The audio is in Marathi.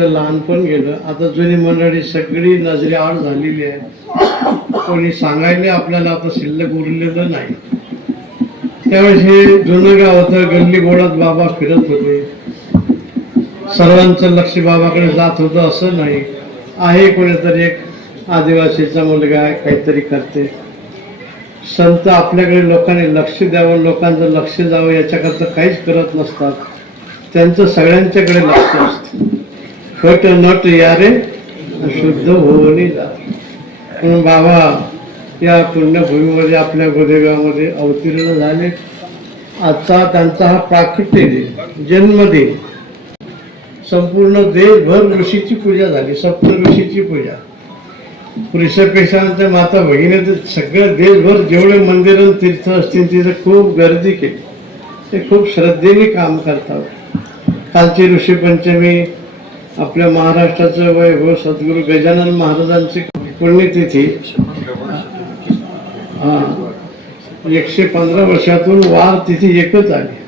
लहानपण गेलं. आता जुनी मंडळी सगळी नजरे आड झालेली आहे. कोणी सांगायला आपल्याला आता शिल्लक उरलेलं नाही. त्यावेळेस हे जुनं गाव होतं. गल्ली बोळात बाबा फिरत होते. सर्वांचं लक्ष बाबाकडे जात होतं असं नाही. आहे कोणीतरी एक आदिवासीचा मुलगा आहे, काहीतरी करते. संत आपल्याकडे लोकांनी लक्ष द्यावं, लोकांचं लक्ष जावं याच्याकरता काहीच करत नसतात. त्यांचं सगळ्यांच्याकडे लक्ष असतं. खट नट यारे शुद्ध होऊन जा. म्हणून बाबा या पुण्यभूमीमध्ये आपल्या गोदेगावमध्ये अवतीर्ण झाले. आजचा त्यांचा हा प्राकट्य दिन, जन्मदिन. संपूर्ण देशभर ऋषीची पूजा झाली, सप्त ऋषीची पूजा. ऋषपेक्षांच्या माता भगिनी सगळं देशभर जेवढे मंदिर तीर्थ असतील तिथे खूप गर्दी केली. ते खूप श्रद्धेने काम करतात. कालची ऋषी पंचमी आपल्या महाराष्ट्राचं वैभव सद्गुरू गजानन महाराजांची पुण्यतिथी. 115 वर्षातून वार तिथी एकच आली.